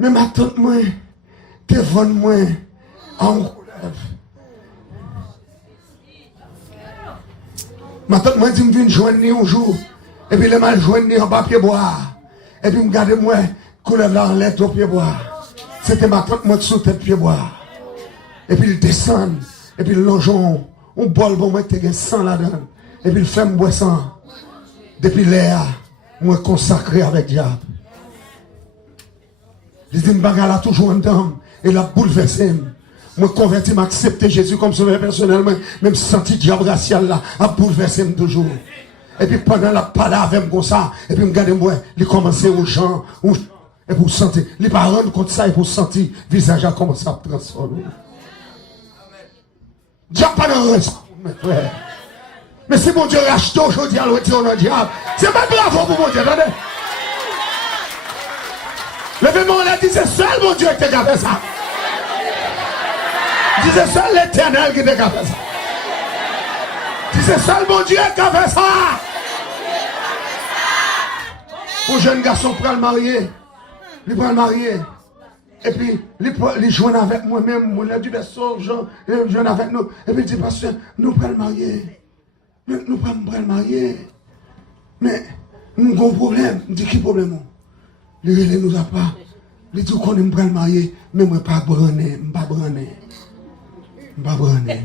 Mais ma tante, moi, te vend moi en couleur. Ma tante, moi, dit, je viens joindre un jour. Et puis, le mal joindre en papier bois. Et puis, me garder moi, couleur là en lettre au pied bois. C'était ma tante, moi, sous tête pied bois. Et puis, il descend. Et puis, le longeon, on bol bon, moi, qui a 100 là-dedans. Et puis, il fait me boire sang. Depuis l'air, moi, consacré avec diable. Il dit, bagarre là, toujours un dame. Et la bouleversé. Moi, converti, m'accepter Jésus comme sauveur personnellement. Même senti diable racial là, a bouleversé toujours. Et puis, pendant la parole avec moi comme ça, et puis, me garde moi, il commençait aux gens, et pour sentir, les parents contre ça, et pour sentir, le visage a commencé à transformer. Diable pas dans le reste, mes frères. Mais si mon Dieu rachète aujourd'hui à l'autre dans le diable, c'est pas bravo pour mon Dieu, attendez. Levez-moi, on a dit, c'est seul mon Dieu qui a fait ça. Dis c'est seul l'Éternel qui a fait ça. Dis c'est seul mon Dieu qui a fait ça. Pour jeune garçon pour le marier, il prend le marier. Et puis, il joue avec moi-même, on a du berceau, il joue avec nous. Et puis il dit, pasteur, nous prenons le marier. Nous prenons le marier. Mais, nous avons un problème. Il dit, qui problème? Il ne nous a pas. Il dit qu'on aime le marier, mais moi pas branné, pas branné. Pas branné.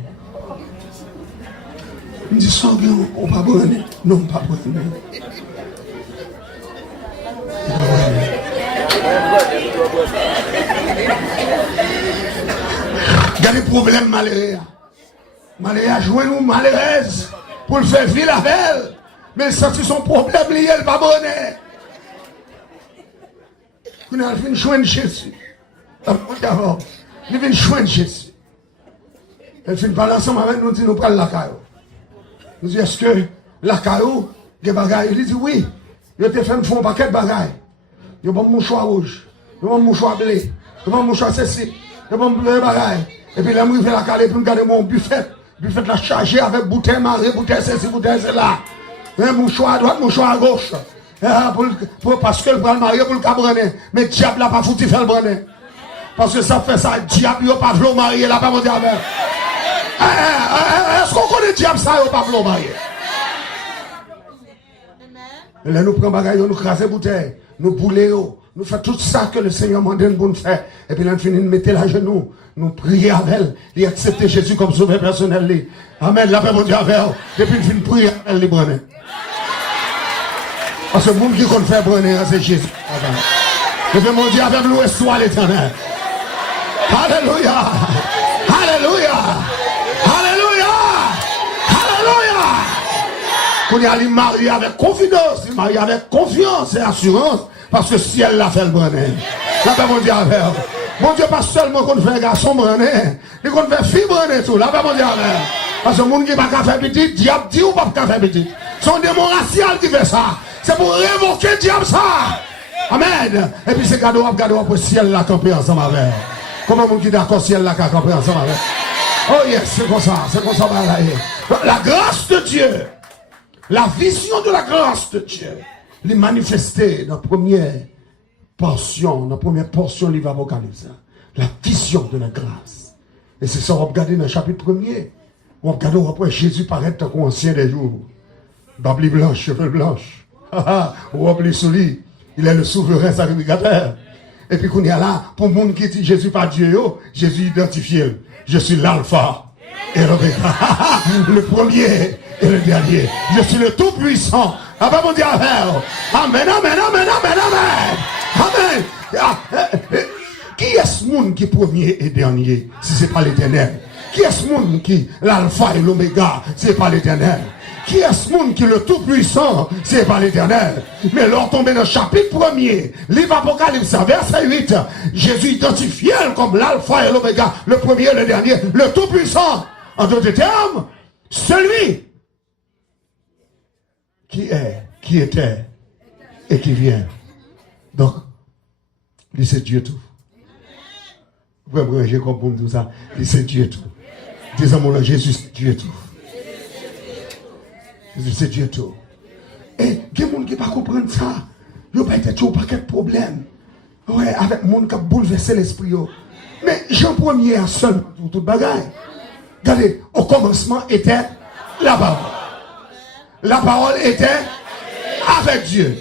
Il dit, ça, on pas branné. Non, pas branné. Il y a des problèmes malheureux. Malheureux, jouer nous malheureuse pour le faire vivre avec elle. Mais si son problème lié, elle pas bonne. Il vient joindre Jésus. Il vient joindre Jésus. Elle vient parler ensemble avec nous, dit nous prenons la caillou. Nous dit, est-ce que la caillou, il y a des bagailles? Il dit oui. Il a fait un paquet de bagailles. Il y a un mouchoir rouge. Il y a un mouchoir blé. Il y a un mouchoir ceci. Il y a un bagaille. Et puis là, je vais la caler pour me garder mon buffet. Buffet la chargé avec bouteille marée, bouteille ceci, bouteille cela. Un mouchoir à droite, mouchoir à gauche. Parce que le bras marié pour le cabrener. Mais le diable n'a pas foutu faire le brener. Parce que ça fait ça, le diable n'a pas voulu marier, là, pas mon diable. Est-ce qu'on connaît le diable, ça, il n'a pas voulu marier? Et là, nous prenons bagaille, nous crasons bouteille, nous boulons, nous faisons tout ça que le Seigneur m'a demandé pour nous faire. Et puis là, nous finissons de mettre la genou, nous prions avec elle, et accepter Jésus comme sauveur personnel. Amen, la paix mon Dieu avec elle. Et puis nous finissons de prier avec elle, les brûler. Parce que le monde qui compte faire brûler, c'est Jésus. Et puis mon Dieu avec nous, soit l'Éternel. Alléluia! Alléluia! Alléluia! Alléluia! Qu'on y a les mariés avec confidence, les mariés avec confiance et assurance, parce que si elle l'a fait le brené, là ben mon Dieu avec. Mon Dieu pas seulement qu'on fait un garçon brené, mais qu'on fait fille brené tout, là ben mon Dieu avec. Parce que le monde qui n'a pas faire petit, diable dit ou pas faire petit. Son démon racial qui fait ça. C'est pour révoquer le diable ça. Amen. Et puis c'est cadeau pour si elle l'a campé ensemble avec. Comment mon qui d'accord si elle l'a campé ensemble avec? Oh yes, c'est comme ça la grâce de Dieu. La vision de la grâce de Dieu, les manifester dans la première portion de l'Apocalypse. La vision de la grâce. Et c'est ça, on va regarder dans le chapitre 1er. On va regarder après Jésus paraître comme ancien des jours. Babli blanche, cheveux blanches. On va sous lui. Il est le souverain sacrificateur. Et puis qu'on y a là, pour le monde qui dit Jésus pas Dieu, Jésus identifié. Je suis l'alpha et l'oméga. Le premier et le dernier. Je suis le tout-puissant. Amen, mon Dieu. Amen, amen, amen, amen, amen. Amen. Qui est ce monde qui est premier et dernier, si ce n'est pas l'Éternel? Qui est ce monde qui l'alpha et l'oméga, si ce n'est pas l'Éternel? Qui est ce monde qui est le tout-puissant, si ce n'est pas l'Éternel? Mais lors tombé dans le chapitre 1er, livre Apocalypse, verset 8, Jésus identifié comme l'alpha et l'oméga, le premier et le dernier, le tout-puissant. En d'autres termes, celui qui est, qui était et qui vient. Donc, lui c'est Dieu tout. Vous pouvez j'ai compris tout ça. Lui c'est Dieu tout. Disons mon Jésus c'est Dieu tout. Jésus c'est Dieu tout. Et il y a des gens qui ne comprennent pas ça. Il n'y a pas de problème. Ouais, avec le monde qui a bouleversé l'esprit. Mais Jean 1er a seulement tout bagaille. Regardez, au commencement était la parole. La parole était avec Dieu.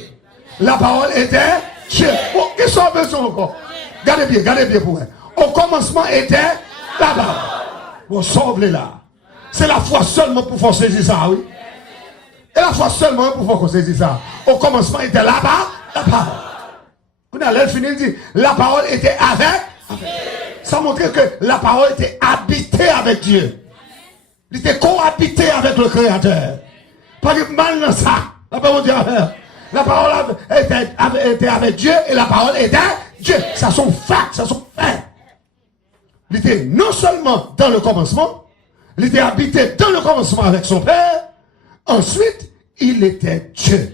La parole était Dieu. Oh, qui sont besoin encore? Regardez bien pour elle. Au commencement était la parole. Bon, sauve-les là. C'est la foi seulement pour faire saisir ça, oui. Et la foi seulement pour faire saisir ça. Au commencement était là-bas, la parole. Vous allez finir de dire, la parole était avec. Ça montrait que la parole était habitée avec Dieu. Il était cohabité avec le Créateur. Pas de mal dans ça. La parole était avec Dieu et la parole était Dieu. Ça sont facts, ça sont faits. Il était non seulement dans le commencement, il était habité dans le commencement avec son Père. Ensuite, il était Dieu.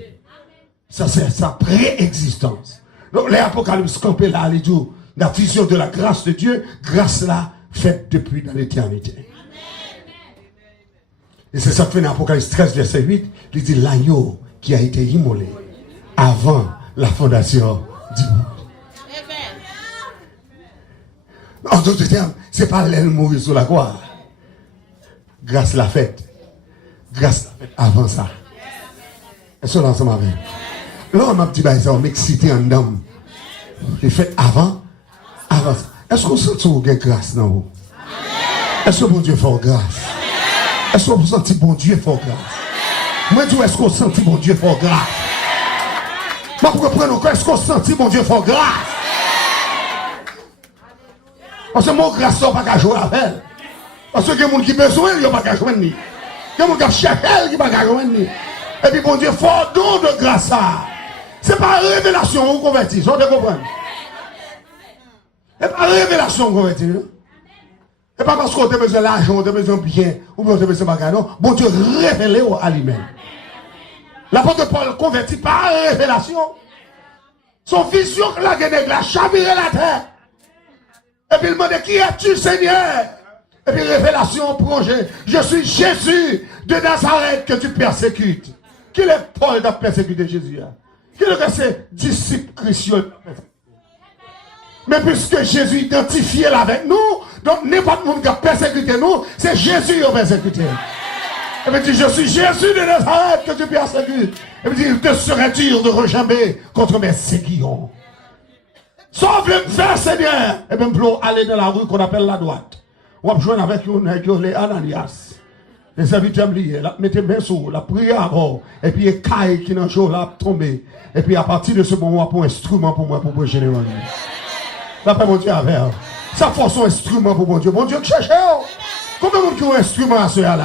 Ça, c'est sa préexistence. Donc, l'Apocalypse campé là, il dit, la vision de la grâce de Dieu, grâce là, faite depuis dans l'éternité. Et c'est ça que fait dans l'Apocalypse 13, verset 8, il dit l'agneau qui a été immolé avant la fondation du monde. En d'autres termes, ce n'est pas l'aile mourir sur la croix. Grâce la fête. Grâce la fête avant ça. Est-ce que l'ensemble avec? Là, on m'a dit, ça m'exciter en dame. Les fêtes avant ça. Est-ce qu'on sent que vous avez grâce dans vous? Est-ce que bon Dieu fait grâce? Est-ce que vous sentez bon Dieu fait grâce? Moi, je dis, est-ce qu'on sent bon Dieu fait grâce? Moi, pour reprendre encore, est-ce qu'on sent bon Dieu fait grâce? Parce que mon grâce, on ne peut pas jouer avec elle. Parce que les gens qui ont besoin, ils ne peuvent pas jouer avec elle. Les gens qui cherchent elle, ils ne peuvent pas jouer avec elle. Et puis, bon Dieu, fort don de grâce. Ce n'est pas révélation ou convertir. Je comprends. Ce n'est pas révélation ou convertir. Ce n'est pas parce qu'on a besoin d'argent, on a besoin de bien, ou bien on a besoin de bagarre. Non, bon Dieu, révélé à lui-même. L'apôtre Paul convertit par révélation. Son vision, la guenègue, la chaviré la terre. Et puis il demande, qui es-tu, Seigneur? Et puis révélation plongée. Je suis Jésus de Nazareth que tu persécutes. Qui est Paul qui persécuté Jésus? Qui est ses disciples chrétiens? Mais puisque Jésus identifié avec nous, donc n'importe qui a persécuté nous, c'est Jésus qui a persécuté. Et puis dit, je suis Jésus de Nazareth que tu persécutes. Et puis dit, il te serait dur de rejamber contre mes séquillons. Sauf le faire, Seigneur. Et même pour aller dans la rue qu'on appelle la droite. On va jouer avec les Ananias. Les serviteurs liés, mettez bien sous, la prière avant. Et puis il caille qui dans le jour là tomber. Et puis à partir de ce moment, pour un instrument pour moi pour prêcher l'évangile. Là, mon Dieu avec. Ça force un instrument pour mon Dieu. Mon Dieu, cherchez. Combien de monde qui ont un instrument à ce là?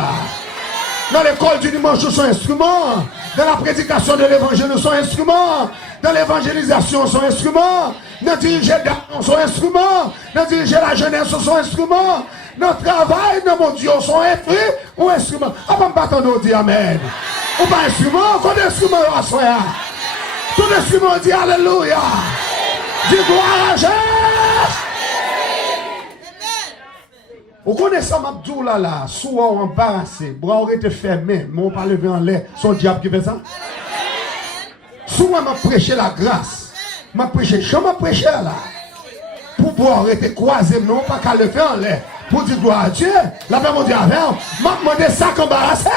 Dans l'école du dimanche, nous sommes instruments. Dans la prédication de l'évangile, nous sommes instruments. Dans l'évangélisation, nous sommes instruments. Dans diriger nous sommes instruments. Dans diriger la jeunesse, nous sommes instruments. Dans le travail, dans mon Dieu, nous sommes ou instruments. Ah, on va nous dire Amen. Ou pas instrument, qu'on est instrument à soi. Tout instrument dit Alléluia. Dis gloire à Jésus. Vous connaissez Mabdou là, souvent embarrassé, bras auraient été fermés, mais on pas levé en l'air, son diable qui fait ça. Souvent m'a prêché la grâce, m'a prêché, je m'a prêché là, pour pouvoir être croisé, non pas qu'à lever en l'air, pour dire gloire à Dieu, la paix mon Dieu avec, m'a demandé ça qu'embarrassé,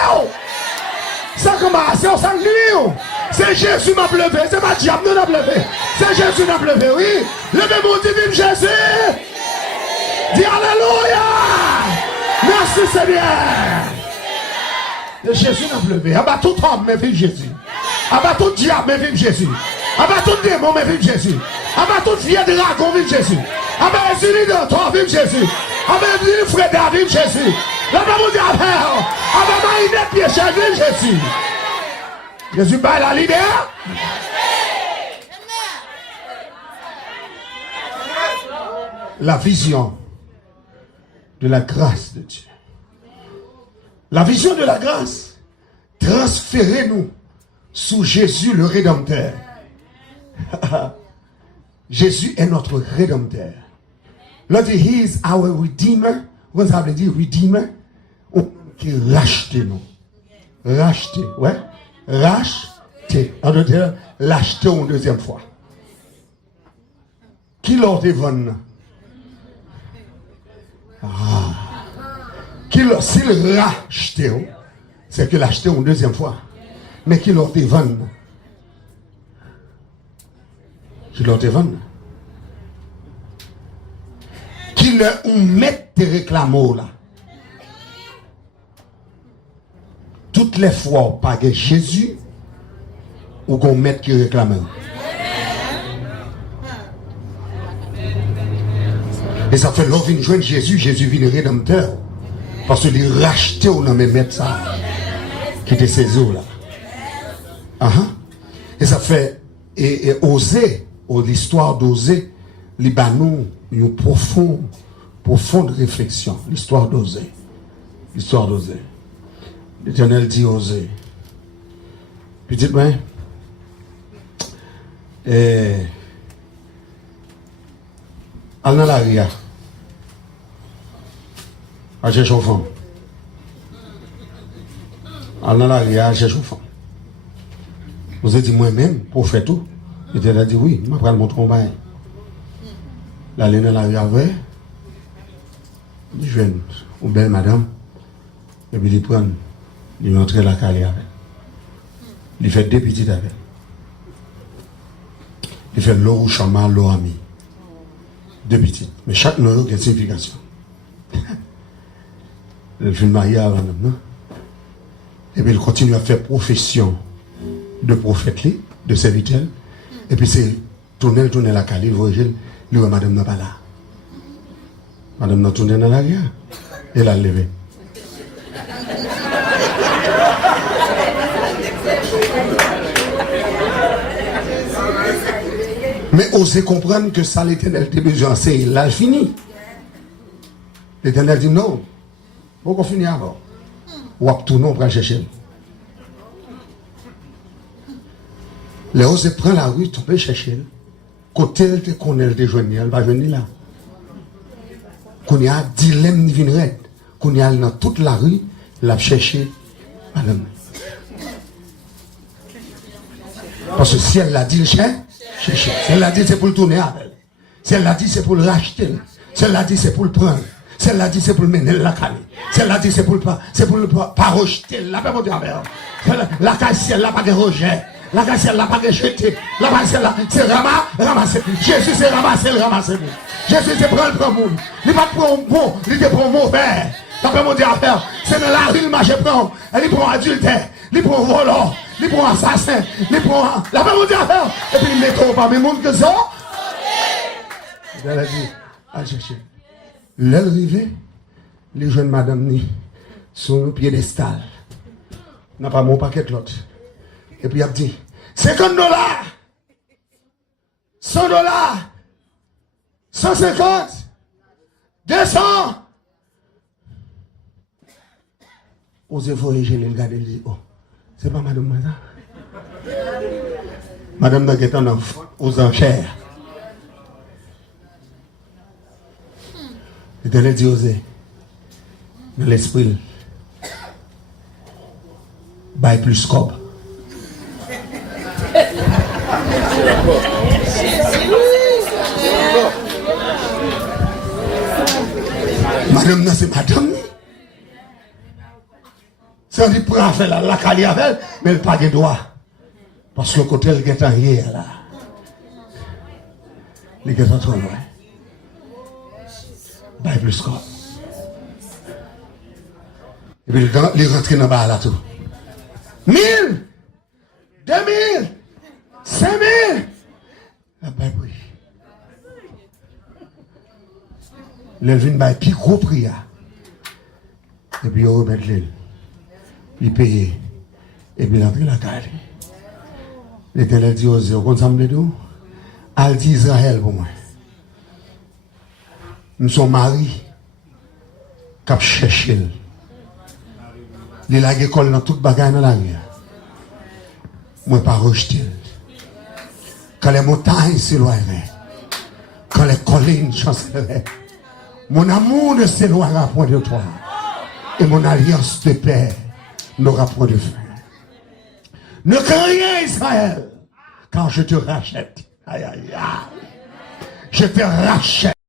ça qu'embarrassé, ça que c'est Jésus m'a levé, c'est pas diable nous m'a levé, c'est Jésus m'a levé, oui, levez mon Dieu, vive Jésus. Dis Alléluia! Merci Seigneur! Et Jésus n'a levé. Abat tout homme, mais vive Jésus. Abat tout diable, mais vive Jésus. Abat tout démon, mais vive Jésus. Abat tout vieil dragon, vive Jésus. Abat les unis de toi, vive Jésus. Abat les unis frères, vive Jésus. La maman dit abat maïnette pied, vive Jésus. Jésus bat la leader. La vision de la grâce de Dieu. La vision de la grâce. Transférez-nous sous Jésus le Rédempteur. Jésus est notre Rédempteur. Là, dit, He is our Redeemer. Vous avez dit Redeemer? Qui racheté nous. Racheté, ouais. Racheté. En d'autres termes, l'acheter une deuxième fois. Qui l'a te vendre? S'il rachète, c'est que l'acheter une deuxième fois. Mais qui l'a te vendre? Qui l'a te vendre? Qui le met te réclamo là? Toutes les fois, pas que Jésus ou qu'on mette qui réclame. Et ça fait l'on vient joindre Jésus, Jésus vient rédempteur. Parce qu'il racheté ou non mais mettre ça. Qui était ces eaux là. Et ça fait, et oser, l'histoire d'oser, Libanon, une profonde réflexion. L'histoire d'oser. L'histoire d'oser. L'Éternel dit oser. Puis dites-moi, allez dans la ria. À chercher aux femmes. Allez dans la ria, à chercher aux femmes. Vous avez dit moi-même, pour faire tout. L'Éternel a dit oui, je vais montrer mon bail. Là, dans la ria, je viens, une belle madame, et puis il prend. Il entre la calle avec. Il fait deux petites avec. Il fait l'eau ou chama, l'eau ami. Deux petites. Mais chaque nom a une signification. Il fait marié avant non? Et puis il continue à faire profession de prophète, de serviteur. Et puis c'est tourner la calle, il voit, lui, madame n'a pas là. Madame n'a tourné dans l'arrière. Elle a levé. Mais osez comprendre que ça, l'Éternel a besoin, c'est là, fini. L'Éternel dit non. Pourquoi finir avant? Ou à tout non, on va chercher. Les osez prendre la rue, tu peux chercher. Côté elle te connaît, elle te joigne, elle va venir là. Qu'on y a dilemme ni vinrette. Qu'on y a dans toute la rue, la chercher, madame. Parce que si elle l'a dit, chercher. Si elle l'a dit, c'est pour le tourner avec elle. Si elle l'a dit, c'est pour le racheter. Si elle l'a dit, c'est pour le prendre. Si elle l'a dit, c'est pour le mener la caler. Si elle l'a dit, c'est pour le pas rejeter. La paix monter avec elle. La caille, si elle n'a pas de rejet. La caille, si elle n'a pas de jeter. La caille, si elle c'est ramasser. Jésus, c'est ramasser, le ramasser. Jésus, c'est prendre le bon. Il n'est pas prendre bon, il est prendre mauvais. La paix monter avec elle. C'est dans la rue, le marché prend. Elle prend adultère. Il prend volant. Il prend assassin, il prend la paix mondiale à faire. Et puis il met trop parmi le monde que ça. Il a dit, à chercher. L'arrivée, les jeunes madame ni sur le piédestal. N'a pas mon paquet de l'autre. Et puis il a dit, $50, $100, 150, 200. Osez voyager, les regarder, les oh. C'est pas madame Maza. Madame Daguetan aux enchères. L'Éternel dit osé. Dans l'esprit. Baille plus scope. Madame, c'est madame. Ça dit pour faire la calie avec elle, mais elle n'a pas de droit. Parce que le côté, elle est en hier là. Il est en trop loin. Baille plus quoi. Et puis il rentre dans le bas là tout. 1000, 2000, 5000. La baille brille. L'elvin baille plus gros prix. Et puis il remet l'île. Il paye. Et puis il entre la caille. L'Éternel dit aux yeux, comme ça me dit, elle dit Israël pour moi. Nous sommes mariés, qui cherchent. Il a l'école dans toute bagaille dans la rue. Moi, pas rejeter. Quand les montagnes s'éloignent, quand les collines chancelleraient, mon amour ne s'éloignera point de toi. Et mon alliance de paix n'aura point de fin. Ne crains rien, Israël, quand je te rachète. Aïe, aïe, aïe. je te rachète.